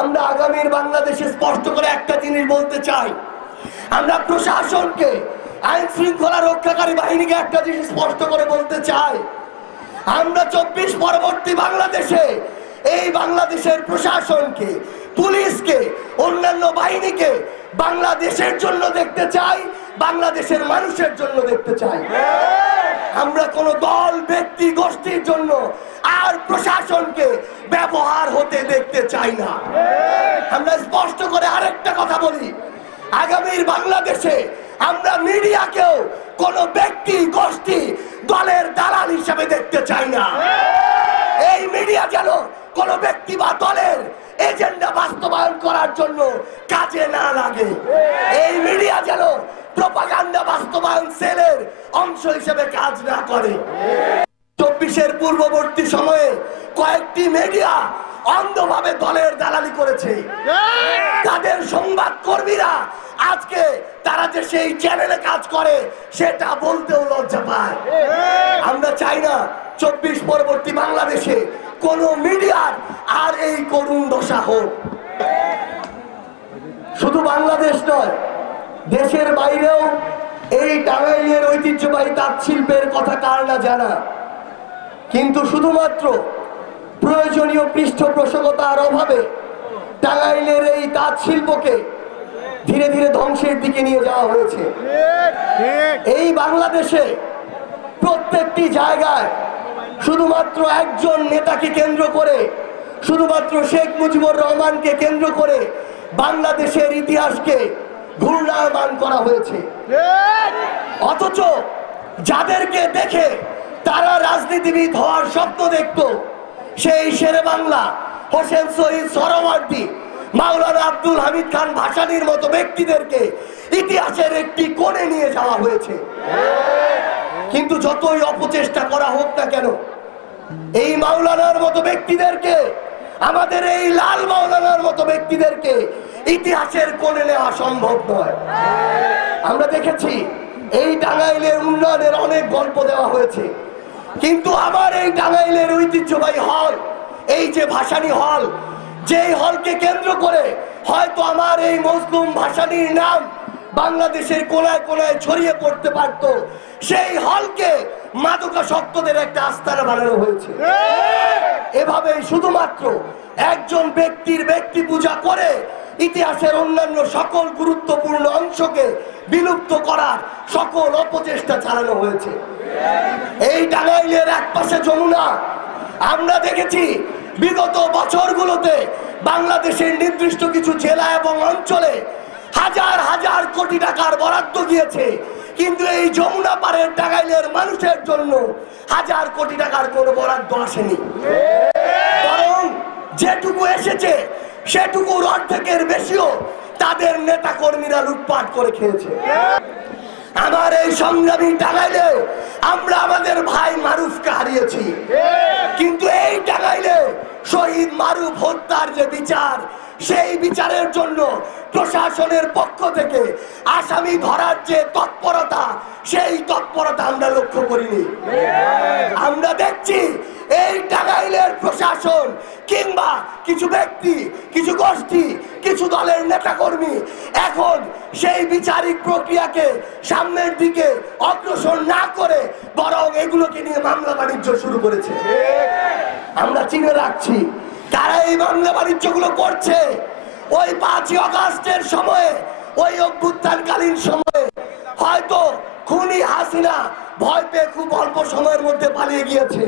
আমরা আগামীর বাংলাদেশে স্পষ্ট করে একটা জিনিস বলতে চাই, আমরা প্রশাসনকে, আইন শৃঙ্খলা রক্ষাকারী বাহিনীকে একটা জিনিস স্পষ্ট করে বলতে চাই, আমরা 24 পরবর্তী বাংলাদেশে এই বাংলাদেশের প্রশাসনকে, পুলিশকে, অন্যান্য বাহিনীকে বাংলাদেশের জন্য দেখতে চাই, বাংলাদেশের মানুষের জন্য দেখতে চাই। আমরা কোন দল, ব্যক্তি, গোষ্ঠীর জন্য আর প্রশাসনকে ব্যবহার হতে দেখতে চাই না। আমরা স্পষ্ট করে আরেকটা কথা বলি, আগামীর বাংলাদেশে আমরা মিডিয়াকেও কোন ব্যক্তি, গোষ্ঠী, দলের দালাল হিসেবে দেখতে চাই না। এই মিডিয়া যেন কোন ব্যক্তি বা দলের এজেন্ডা বাস্তবায়ন করার জন্য কাজে না লাগে। এই মিডিয়া যেন প্রপাগান্ডা বাস্তবায়ন সেলের অংশ হিসেবে কাজ না করে। 24-এর পূর্ববর্তী সময়ে কয়েকটি মিডিয়া অন্ধভাবে দলের দালালি করেছে। তাদের সংবাদ কর্মীরা আজকে তারা যে সেই চ্যানেলে কাজ করে সেটা বলতেও লজ্জা পায়। আমরা চাই না 24 পরবর্তী বাংলাদেশে কোন মিডিয়ার আর এই করুণ দশা হোক। শুধু বাংলাদেশ নয়, দেশের বাইরেও এই টাঙ্গাইলের ঐতিহ্যবাহী তাঁত শিল্পের কথা কার না জানা, কিন্তু শুধুমাত্র প্রয়োজনীয় পৃষ্ঠপোষকতার অভাবে টাঙ্গাইলের এই তাঁত শিল্পকে ধীরে ধীরে ধ্বংসের দিকে নিয়ে যাওয়া হয়েছে। এই বাংলাদেশে প্রত্যেকটি জায়গায় শুধুমাত্র একজন নেতাকে কেন্দ্র করে, শুধুমাত্র শেখ মুজিবুর রহমানকে কেন্দ্র করে বাংলাদেশের ইতিহাসকে ঘূর্ণায়মান করা হয়েছে। অথচ যাদেরকে দেখে তারা রাজনীতিবিদ হওয়ার স্বপ্ন দেখত, সেই শেরে বাংলা, হোসেন শহীদ সোহরাওয়ার্দী, মাওলানা আব্দুল হামিদ খান ভাসানীর মতো ব্যক্তিদেরকে ইতিহাসের একটি কোণে নিয়ে যাওয়া হয়েছে। কিন্তু যতই অপচেষ্টা করা হোক না কেন, এই মাওলানার মতো ব্যক্তিদেরকে, আমাদের এই লাল মাওলানার মতো ব্যক্তিদেরকে ইতিহাসের কোণে নেওয়া সম্ভব নয়। আমরা দেখেছি এই টাঙ্গাইলের উন্নয়নের অনেক গল্প দেওয়া হয়েছে, কিন্তু আমার এই টাঙ্গাইলের ঐতিহ্যবাহী হল, এই যে ভাসানী হল, যেই হলকে কেন্দ্র করে হয়তো আমার এই মজলুম ভাসানীর নাম বাংলাদেশের কোনায় কোনায় ছড়িয়ে পড়তে পারত, সেই হলকে মাদকাসক্তদের একটা আস্তানা বানানো হয়েছে। এভাবে শুধুমাত্র একজন ব্যক্তির ব্যক্তি পূজা করে ইতিহাসের অন্যান্য সকল গুরুত্বপূর্ণ অংশকে বিলুপ্ত করার সকল অপচেষ্টা চালানো হয়েছে। এই টাঙ্গাইলের একপাশে যমুনা, আমরা দেখেছি বিগত বছরগুলোতে বাংলাদেশের নির্দিষ্ট কিছু জেলা এবং অঞ্চলে হাজার হাজার কোটি টাকার বরাদ্দ গিয়েছে, কিন্তু এই যমুনা পাড়ের টাঙ্গাইলের মানুষের জন্য হাজার কোটি টাকার কোনো বরাদ্দ আসেনি। বরং যেটুকু এসেছে সেটুকুর অর্ধেকের বেশিও তাদের নেতা কর্মীরা লুটপাট করে খেয়েছে। আমার এই সংগ্রামী টাঙ্গাইলে আমরা আমাদের ভাই মারুফকে হারিয়েছি, কিন্তু এই টাঙ্গাইলে শহীদ মারুফ হত্যার যে বিচার, সেই বিচারের জন্য প্রশাসনের পক্ষ থেকে আসামি ধরার যে তৎপরতা, সেই তৎপরতা আমরা লক্ষ্য করিনি। আমরা দেখছি এই টাঙ্গাইলের প্রশাসন কিংবা কিছু ব্যক্তি, কিছু গোষ্ঠী, কিছু দলের নেতাকর্মী এখন সেই বিচারিক প্রক্রিয়াকে সামনের দিকে অগ্রসর না করে বরং এগুলোকে নিয়ে মামলা বাণিজ্য শুরু করেছে। আমরা চিনে রাখছি কারা এই মামলা বাণিজ্যগুলো করছে। ওই 5ই আগস্টের সময়ে, ওই অভ্যুত্থানকালীন সময়ে হয়তো খুনি হাসিনা ভয় পেয়ে খুব অল্প সময়ের মধ্যে পালিয়ে গিয়েছে,